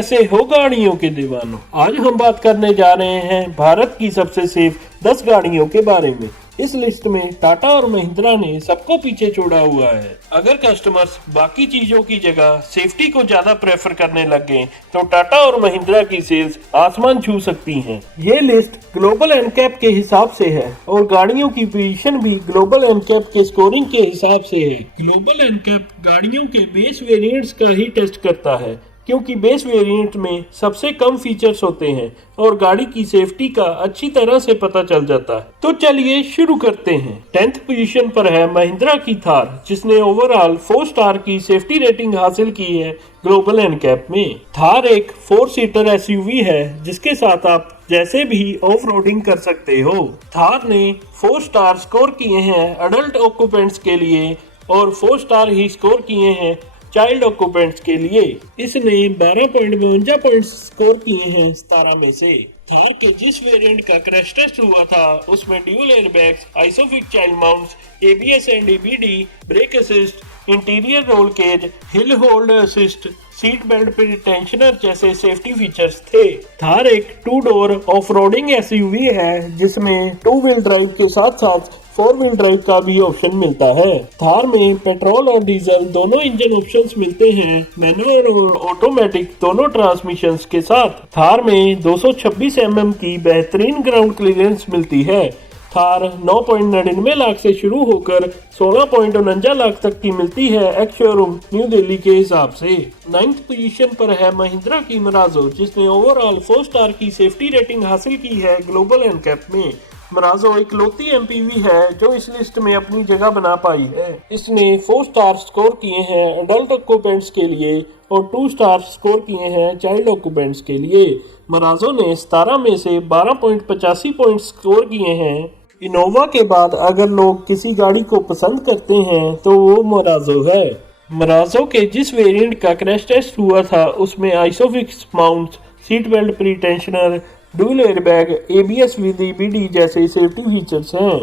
कैसे हो गाड़ियों के दीवानों। आज हम बात करने जा रहे हैं भारत की सबसे सेफ 10 गाड़ियों के बारे में। इस लिस्ट में टाटा और महिंद्रा ने सबको पीछे छोड़ा हुआ है। अगर कस्टमर्स बाकी चीजों की जगह सेफ्टी को ज्यादा प्रेफर करने लग गए तो टाटा और महिंद्रा की सेल्स आसमान छू सकती हैं। ये लिस्ट ग्लोबल एनकैप के हिसाब से है और गाड़ियों की पोजीशन भी ग्लोबल एनकैप के स्कोरिंग के हिसाब से है। ग्लोबल एनकैप गाड़ियों के बेस वेरिएंट्स का ही टेस्ट करता है, क्योंकि बेस वेरिएंट में सबसे कम फीचर्स होते हैं और गाड़ी की सेफ्टी का अच्छी तरह से पता चल जाता है। तो चलिए शुरू करते हैं। 10th पोजीशन पर है महिंद्रा की थार, जिसने ओवरऑल 4 स्टार की सेफ्टी रेटिंग हासिल की है ग्लोबल एनकैप में। थार एक 4 सीटर एसयूवी है जिसके साथ आप जैसे भी ऑफ रोडिंग कर सकते हो। थार ने 4 स्टार स्कोर किए हैं अडल्ट ऑक्यूपेंट्स के लिए और 4 स्टार ही स्कोर किए हैं चाइल्ड ऑक्यूपेंट्स के लिए। इसने 12.52 पॉइंट स्कोर किए हैं 17 में से। थार के जिस वेरिएंट का क्रैश टेस्ट हुआ था उसमें dual airbags, isofix child mounts, ABS and ABD, brake assist, interior roll cage, hill hold assist, seat belt pretensioner जैसे सेफ्टी फीचर्स थे। थार एक 2 डोर ऑफ रोडिंग एसयूवी है जिसमें 2 व्हील ड्राइव के साथ साथ 4 व्हील ड्राइव का भी ऑप्शन मिलता है। थार में पेट्रोल और डीजल दोनों इंजन ऑप्शंस मिलते हैं, मैनुअल और ऑटोमेटिक दोनों ट्रांसमिशंस के साथ। थार में 226 mm की बेहतरीन ग्राउंड क्लियरेंस मिलती है। थार 9.99 लाख से शुरू होकर 16.49 लाख तक की मिलती है एक्स शोरूम न्यू दिल्ली के हिसाब से। 9th पोजीशन पर है महिंद्रा की मराजो, जिसने ओवरऑल 4 स्टार की सेफ्टी रेटिंग हासिल की है ग्लोबल एनकैप में। मराजो एक लौती एमपीवी है जो इस लिस्ट में अपनी जगह बना पाई है। इसने 4 स्टार स्कोर किए हैं अडल्ट ऑक्यूपेंट्स के लिए और 2 स्टार स्कोर किए हैं चाइल्ड ऑक्यूपेंट्स के लिए। मराजो ने 17 में से 12.85 पॉइंट स्कोर किए हैं। इनोवा के बाद अगर लोग किसी गाड़ी को पसंद करते हैं तो वो मराजो है। मराजो के जिस वेरिएंट का क्रैश टेस्ट हुआ था उसमें isofix mounts, seat belt pretensioner, dual airbag, ABS with EBD जैसे सेफ्टी फीचर्स हैं।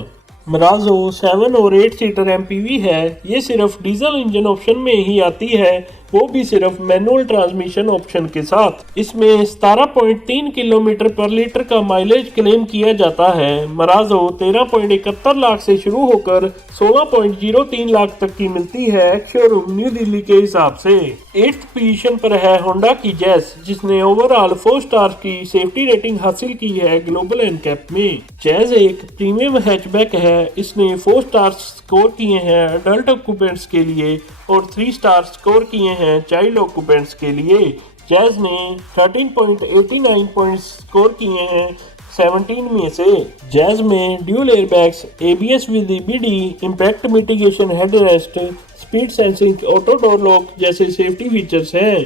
मराजो 7 और 8 सीटर एमपीवी है। ये सिर्फ डीजल इंजन ऑप्शन में ही आती है, वो भी सिर्फ मैनुअल ट्रांसमिशन ऑप्शन के साथ। इसमें 17.3 किलोमीटर पर लीटर का माइलेज क्लेम किया जाता है। मराजो 13.71 लाख से शुरू होकर 16.03 लाख तक की मिलती है शोरूम न्यू दिल्ली के हिसाब से। 8th पोजीशन पर है होंडा की जैज, जिसने ओवरऑल 4 स्टार की सेफ्टी रेटिंग हासिल की है ग्लोबल एनकैप में। जैज एक प्रीमियम हैचबैक है। इसने 4 स्टार स्कोर किए हैं अडल्ट ऑक्यूपेंट्स के लिए और 3 स्टार स्कोर किए हैं चाइल्ड ऑक्यूपेंट्स के लिए। जैज ने 13.89 पॉइंट स्कोर किए हैं 17 में से। जैज में dual airbags, ABS with EBD, impact mitigation headrest, speed sensing, auto door lock जैसे सेफ्टी फीचर्स हैं।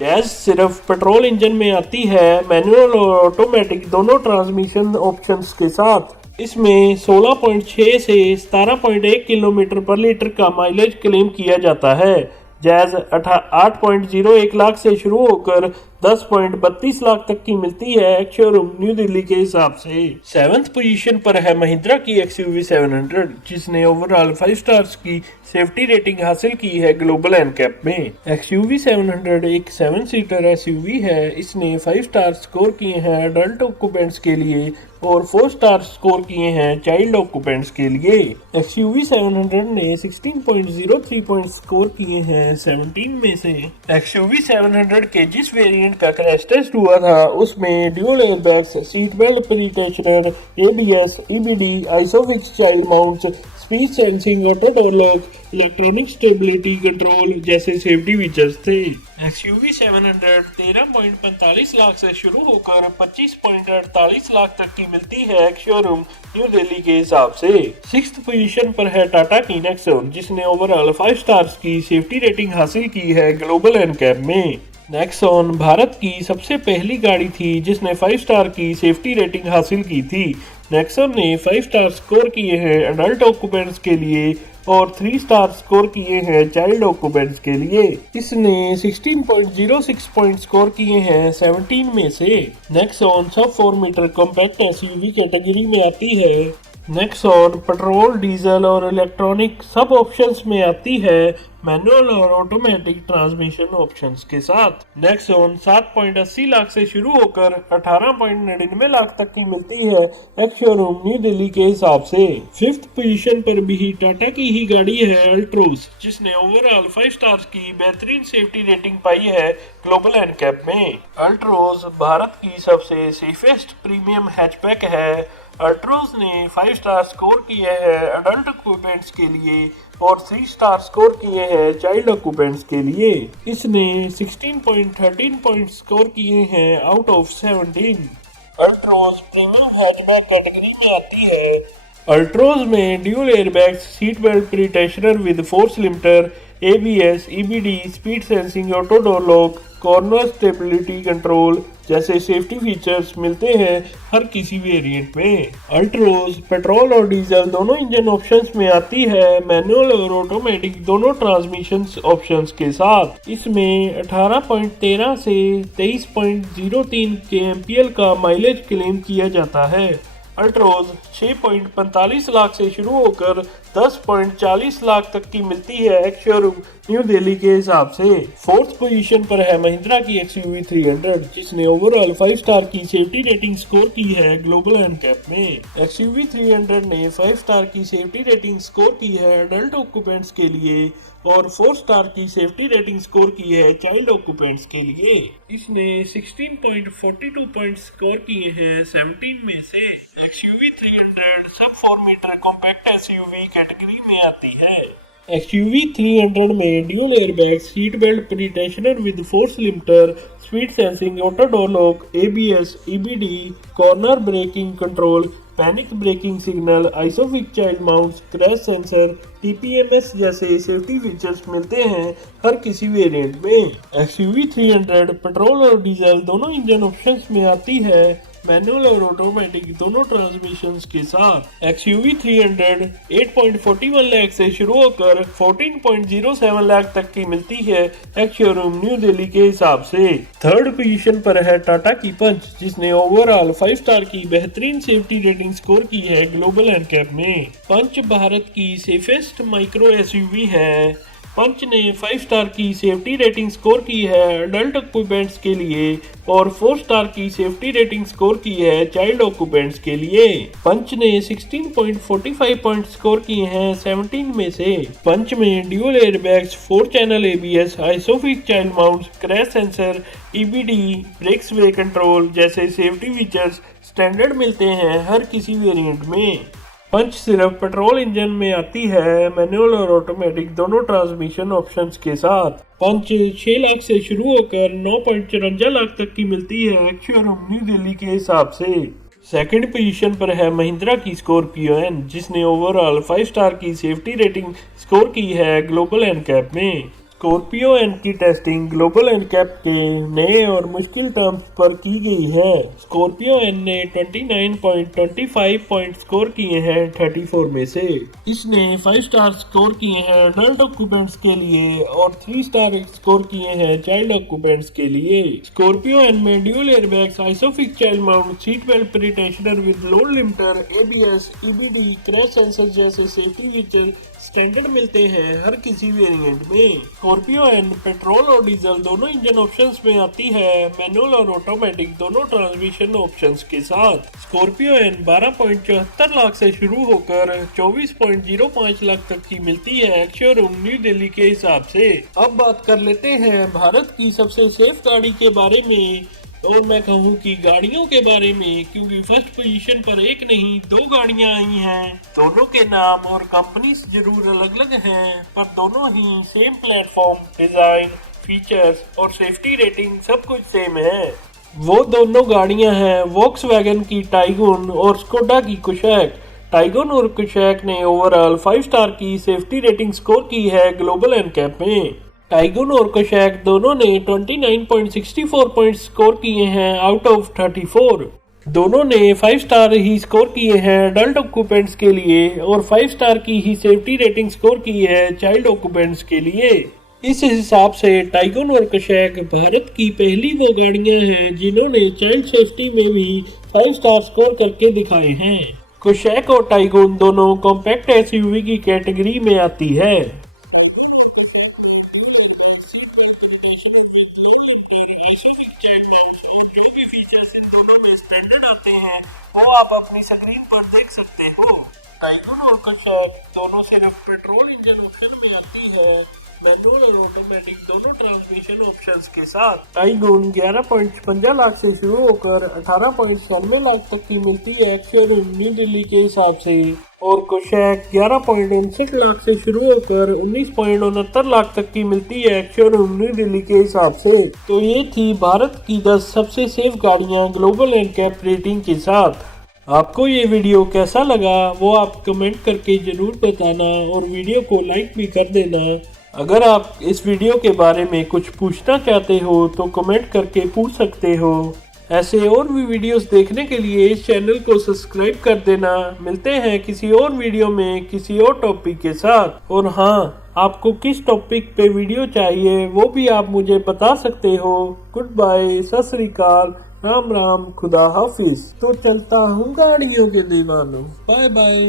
जैज सिर्फ पेट्रोल इंजन में आती है, मैनुअल और ऑटोमेटिक दोनों ट्रांसमिशन ऑप्शंस के साथ। इसमें 16.6 से 17.1 किलोमीटर पर लीटर का माइलेज क्लेम किया जाता है। जैज 8.01 लाख से शुरू होकर 10.32 लाख तक की मिलती है शोरूम न्यू दिल्ली के हिसाब से। 7th पोजीशन पर है महिंद्रा की एक्सयूवी 700, जिसने ओवरऑल 5 स्टार्स की सेफ्टी रेटिंग हासिल की है ग्लोबल एनकैप में। एक्सयूवी 700 एक 7 सीटर एसयूवी है। इसने 5 स्टार स्कोर किए हैं अडल्ट ऑक्यूपेंट्स के लिए और 4 स्टार स्कोर किए हैं चाइल्ड ऑक्यूपेंट्स के लिए। एक्सयूवी 700 ने 16.03 पॉइंट स्कोर किए हैं 17 में से। एक्सयूवी 700 के जिस वेरिएंट का क्रैश टेस्ट हुआ था उसमें dual airbags, seat belt pretensioner, ABS, EBD, isofix child mounts, speed sensing, auto door lock, electronic stability control जैसे सेफ्टी फीचर्स थे। एक्सयूवी 700 13.45 लाख से शुरू होकर 25.48 लाख तक की मिलती है शोरूम न्यू दिल्ली के हिसाब से। 6th पोजीशन पर है टाटा की नेक्सॉन, जिसने ओवरऑल 5 स्टार्स की सेफ्टी रेटिंग हासिल की है ग्लोबल एनकैप में। नेक्सॉन भारत की सबसे पहली गाड़ी थी जिसने 5 स्टार की सेफ्टी रेटिंग हासिल की थी। नेक्सॉन ने 5 स्टार स्कोर किए हैं अडल्ट ऑक्यूपेंट्स के लिए और 3 स्टार स्कोर किए हैं चाइल्ड ऑक्यूपेंट्स के लिए। इसने 16.06 पॉइंट स्कोर किए हैं 17 में से। नेक्सॉन सब 4 मीटर कॉम्पैक्ट एसयूवी कैटेगरी में आती है। नेक्सॉन पेट्रोल, डीजल और इलेक्ट्रॉनिक सब ऑप्शंस में आती है मैनुअल और ऑटोमेटिक ट्रांसमिशन ऑप्शंस के साथ। नेक्सॉन 7.80 लाख से शुरू होकर 18.99 लाख तक की मिलती है एक्स शोरूम न्यू दिल्ली के हिसाब से। फिफ्थ पोजीशन पर भी टाटा की ही गाड़ी है अल्ट्रोज, जिसने ओवरऑल 5 स्टार्स की बेहतरीन सेफ्टी रेटिंग पाई है ग्लोबल एनकैप में। अल्ट्रोज भारत की सबसे सेफेस्ट प्रीमियम हैचबैक है। अल्ट्रोज ने 5 स्टार स्कोर किए हैं अडल्ट ऑक्यूपेंट्स के लिए और 3 स्टार स्कोर किए हैं चाइल्ड ऑक्यूपेंट्स के लिए। इसने 16.13 पॉइंट स्कोर किए हैं out of 17। Altroz premium hatchback category में आती है। अल्ट्रोज में dual airbags, seat belt pretensioner with force limiter, ABS, EBD, speed sensing, auto door lock, corner stability control जैसे सेफ्टी फीचर्स मिलते हैं हर किसी वेरिएंट में। अल्ट्रोज पेट्रोल और डीजल दोनों इंजन ऑप्शंस में आती है, मैनुअल और ऑटोमेटिक दोनों ट्रांसमिशन ऑप्शंस के साथ। इसमें 18.13 से 23.03 kmpl का माइलेज क्लेम किया जाता है। अल्ट्रोज 6.45 लाख से शुरू होकर 10.40 लाख तक की मिलती है एक्स शोरूम न्यू दिल्ली के हिसाब से। फोर्थ पोजीशन पर है महिंद्रा की XUV 300, जिसने ओवरऑल 5 स्टार की सेफ्टी रेटिंग स्कोर की है ग्लोबल एनकैप में। XUV 300 ने 5 स्टार की सेफ्टी रेटिंग स्कोर की है अडल्ट ऑक्यूपेंट्स के लिए और 4 स्टार की सेफ्टी रेटिंग स्कोर की है चाइल्ड ऑक्यूपेंट्स के लिए। इसने 16.42 पॉइंट स्कोर किए हैं 17 में से। XUV 300 सब 4 मीटर कॉम्पैक्ट SUV कैटेगरी में आती है। XUV 300 में dual airbag, seat belt pretensioner with force limiter, speed sensing, auto door lock, ABS, EBD, corner braking control, panic braking signal, isofix child mount, crash sensor, TPMS जैसे safety features मिलते हैं हर किसी variant में। XUV 300 petrol और diesel दोनों engine options में आती है, मैनुअल और ऑटोमेटिक दोनों ट्रांसमिशंस के साथ। XUV 300 8.41 लाख से शुरू होकर 14.07 लाख तक की मिलती है एक्स शोरूम न्यू दिल्ली के हिसाब से। थर्ड पोजीशन पर है टाटा की पंच, जिसने ओवरऑल 5 स्टार की बेहतरीन सेफ्टी रेटिंग स्कोर की है ग्लोबल एनकैप में। पंच भारत की सेफेस्ट माइक्रो SUV है। पंच ने 5 स्टार की सेफ्टी रेटिंग स्कोर की है अडल्ट ऑक्यूपेंट्स के लिए और 4 स्टार की सेफ्टी रेटिंग स्कोर की है चाइल्ड ऑक्यूपेंट्स के लिए। पंच ने 16.45 पॉइंट स्कोर किए हैं 17 में से। पंच में dual airbags, 4 channel ABS, isofix child mount, crash sensor, EBD, brake sway control जैसे सेफ्टी फीचर्स स्टैंडर्ड मिलते हैं हर किसी वेरिएंट में। पंच सिर्फ पेट्रोल इंजन में आती है, मैनुअल और ऑटोमेटिक दोनों ट्रांसमिशन ऑप्शंस के साथ। पंच 6 लाख से शुरू होकर 9.54 लाख तक की मिलती है एक्स शोरूम न्यू दिल्ली के हिसाब से। सेकंड पोजीशन पर है महिंद्रा की स्कॉर्पियो एन, जिसने ओवरऑल 5 स्टार की सेफ्टी रेटिंग स्कोर की है ग्लोबल एनकैप में। स्कॉर्पियो एन की टेस्टिंग ग्लोबल एनकैप के नए और मुश्किल टर्म्स पर की गई है। स्कॉर्पियो एन ने 29.25 पॉइंट स्कोर किए हैं 34 में से। इसने 5 स्टार स्कोर किए हैं अडल्ट ऑक्यूपेंट्स के लिए और 3 स्टार स्कोर किए हैं चाइल्ड ऑक्यूपेंट्स के लिए। स्कॉर्पियो एन में dual airbags, isofix child mount, seat belt pretensioner with load limiter, ABS, EBD, crash sensor जैसे सेफ्टी फीचर स्टैंडर्ड मिलते हैं हर किसी वेरिएंट में। स्कॉर्पियो एन पेट्रोल और डीजल दोनों इंजन ऑप्शंस में आती है, मैनुअल और ऑटोमेटिक दोनों ट्रांसमिशन ऑप्शंस के साथ। स्कॉर्पियो एन 12.74 लाख से शुरू होकर 24.05 लाख तक की मिलती है एक्स शोरूम न्यू दिल्ली के हिसाब से। अब बात कर लेते हैं भारत की सबसे सेफ गाड़ी के बारे में, और मैं कहूँ कि गाड़ियों के बारे में, क्योंकि फर्स्ट पोजीशन पर एक नहीं 2 गाड़ियां आई हैं। दोनों के नाम और कंपनीज जरूर अलग अलग हैं, पर दोनों ही सेम प्लेटफॉर्म, डिजाइन, फीचर्स और सेफ्टी रेटिंग सब कुछ सेम है। वो दोनों गाड़ियां हैं वॉक्सवैगन की टाइगून और स्कोडा की कुशैक। टाइगून और कुशैक ने ओवरऑल 5 स्टार की सेफ्टी रेटिंग स्कोर की है ग्लोबल एनकैप में। टाइगून और कुशैक दोनों ने 29.64 पॉइंट स्कोर किए हैं आउट ऑफ 34। दोनों ने 5 स्टार ही स्कोर किए हैं अडल्ट ऑक्यूपेंट्स के लिए और 5 स्टार की ही सेफ्टी रेटिंग स्कोर की है चाइल्ड ऑक्यूपेंट्स के लिए। इस हिसाब से टाइगून और कुशैक भारत की पहली वो गाड़ियां हैं जिन्होंने चाइल्ड सेफ्टी में भी 5 स्टार स्कोर करके दिखाए हैं। कुशैक और टाइगून दोनों कॉम्पैक्ट SUV की कैटेगरी में आती है। वो आप अपनी स्क्रीन पर देख सकते हो। टाइगन और कशैक दोनों सिर्फ पेट्रोल इंजन ऑप्शन में आती है, मैनुअल और ऑटोमेटिक दोनों ट्रांसमिशन ऑप्शंस के साथ। टाइगन 11.56 लाख से शुरू होकर 18.96 लाख तक की मिलती है शोरूम न्यू दिल्ली के हिसाब से, और कशैक 11.59 लाख से शुरू होकर 19.69 लाख तक की मिलती है शोरूम न्यू दिल्ली के हिसाब से। तो ये थी भारत की 10 सबसे सेफ गाड़ियां ग्लोबल एनकैप रेटिंग के साथ। आपको ये वीडियो कैसा लगा वो आप कमेंट करके जरूर बताना और वीडियो को लाइक भी कर देना। अगर आप इस वीडियो के बारे में कुछ पूछना चाहते हो तो कमेंट करके पूछ सकते हो। ऐसे और भी वीडियोस देखने के लिए इस चैनल को सब्सक्राइब कर देना। मिलते हैं किसी और वीडियो में किसी और टॉपिक के साथ। और हाँ, आपको किस टॉपिक पे वीडियो चाहिए वो भी आप मुझे बता सकते हो। गुड बाय, सत श्री अकाल, राम राम, खुदा हाफिज। तो चलता हूँ गाड़ियों के दीवानों, बाय बाय।